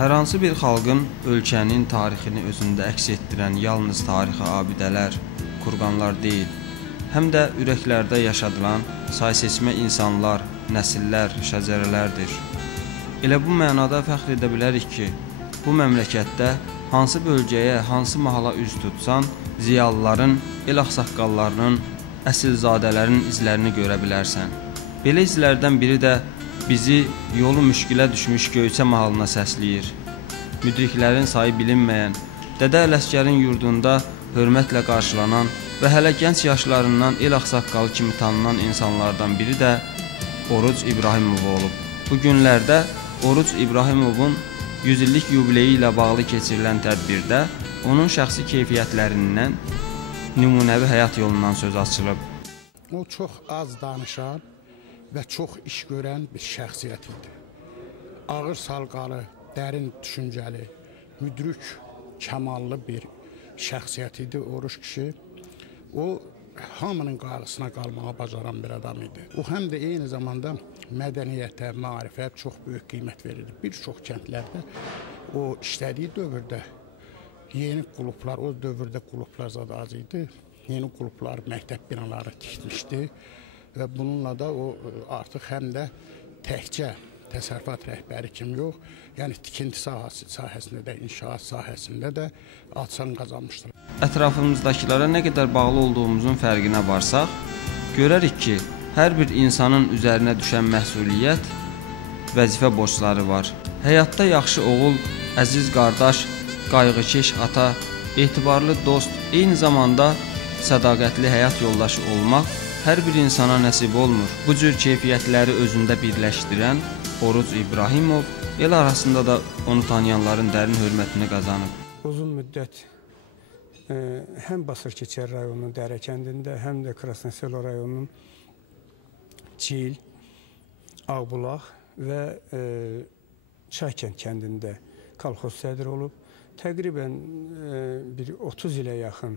Hər hansı bir xalqın, ölkənin tarixini özündə əks etdirən yalnız tarixi abidələr, kurqanlar deyil, həm də ürəklərdə yaşadılan sayseçmə insanlar, nəsillər, şəcərələrdir. Elə bu mənada fəxr edə bilərik ki, bu məmləkətdə hansı bölgəyə, hansı mahala üz tutsan, ziyalıların, el ağsaqqallarının, əsilzadələrin izlərini görə bilərsən. Belə izlərdən biri də bizi yolu müşkilə düşmüş Göyçə mahalına səsləyir. Müdriklərin sayı bilinməyən, Dədə Ələsgərin yurdunda hörmətlə qarşılanan və hələ gənc yaşlarından el ağsaqqalı kimi tanınan insanlardan biri də Oruc İbrahimov olub. Bu günlərdə Oruc İbrahimovun 100 illik yubileyi ilə bağlı keçirilən tədbirdə onun şəxsi keyfiyyətlərindən, nümunəvi həyat yolundan söz açılıb. O çox az danışan və çox iş görən bir şəxsiyyət idi. Ağır salqalı, dərin düşüncəli, müdrik, kəmallı bir şəxsiyyət idi Oruc kişi. O, hamının qarşısına qalmağa bacaran bir adam idi. O, həm də eyni zamanda mədəniyyətə, maarifə çox böyük qiymət verirdi. Bir çox kəndlərdə o işlədiyi dövrdə yeni quluplar, o dövrdə quluplar zad az idi. Yeni quluplar, məktəb binaları tikmişdi. Və bununla da o artıq həm də təkcə təsərrüfat rəhbəri kimi yox, yəni tikinti sahəsində də, inşaat sahəsində də ad-san qazanmışdır. Ətrafımızdakılara nə qədər bağlı olduğumuzun fərqinə varsaq, görərik ki, hər bir insanın üzərinə düşən məsuliyyət, vəzifə borcları var. Həyatda yaxşı oğul, əziz qardaş, qayğıkeş ata, etibarlı dost, eyni zamanda sədaqətli həyat yoldaşı olmaq hər bir insana nəsib olmur. Bu cür keyfiyyətləri özündə birləşdirən Oruc İbrahimov el arasında da onu tanıyanların dərin hörmətini qazanıb. Uzun müddət həm Basırkeçər rayonunun Dərə kəndində, həm də Krasnoselo rayonunun Çil, Ağbulaq və Çaykənd kəndində kolxoz sədri olub. Təqribən bir 30 ilə yaxın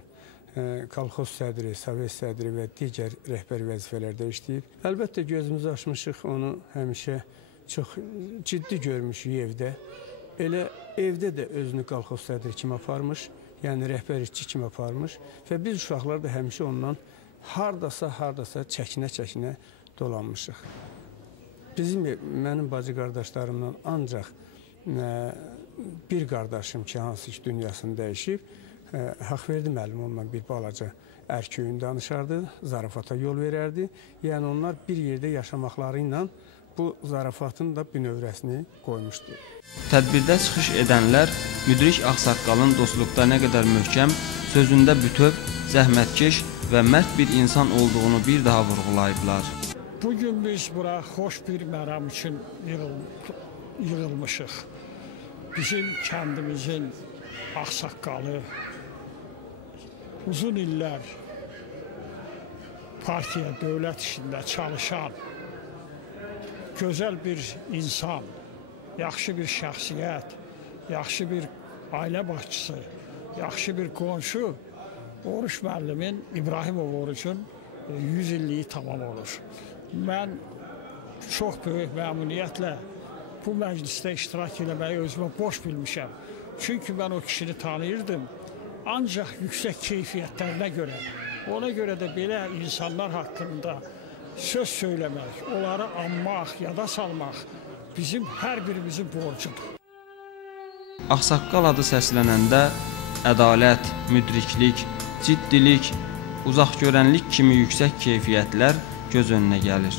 kolxoz sədri, sovet sədri və digər rəhbər vəzifələrdə işləyib. Əlbəttə gözümüzü açmışıq, onu həmişə çox ciddi görmüşük evdə. Elə evdə də özünü kolxoz sədri kimi aparmış, yəni rəhbər işçi kimi aparmış və biz uşaqlar da həmişə ondan hardasa çəkinə-çəkinə dolanmışıq. Mənim bacı qardaşlarımdan ancaq bir qardaşım ki, hansı ki dünyasını dəyişib, haqq verdi müəllim, onunla bir balaca ərköyün danışardı, zarafata yol verərdi. Yəni onlar bir yerdə yaşamaqları ilə bu zarafatın da bünövrəsini qoymuşdu. Tədbirdə çıxış edənlər müdrik ağsaqqalın dostluqda nə qədər möhkəm, sözündə bütöv, zəhmətkeş və mərd bir insan olduğunu bir daha vurğulayıblar. Bugün biz bura xoş bir məram üçün yığılmışıq. Bizim kəndimizin ağsaqqalı, uzun illər partiya, dövlət işində çalışan, gözəl bir insan, yaxşı bir şəxsiyyət, yaxşı bir ailə başçısı, yaxşı bir qonşu Oruc müəllimin, İbrahimov Orucun 100 illiyi tamam olur. Mən çox böyük məmnuniyyətlə bu məclisdə iştirak eləməyi özümə boş bilmişəm. Çünki mən o kişini tanıyırdım. Ancaq yüksək keyfiyyətlərinə görə, ona görə də belə insanlar haqqında söz söyləmək, onları anmaq, yada salmaq bizim hər birimizin borcudur. Ağsaqqal adı səslənəndə ədalət, müdriklik, ciddilik, uzaqgörənlik kimi yüksək keyfiyyətlər göz önünə gəlir.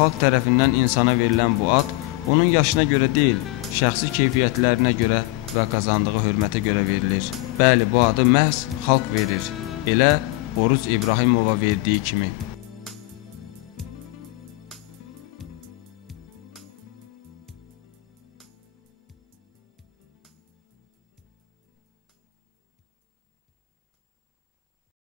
Xalq tərəfindən insana verilən bu ad onun yaşına görə deyil, şəxsi keyfiyyətlərinə görə və qazandığı hörmətə görə verilir. Bəli, bu adı məhz xalq verir, elə Oruc İbrahimova verdiyi kimi.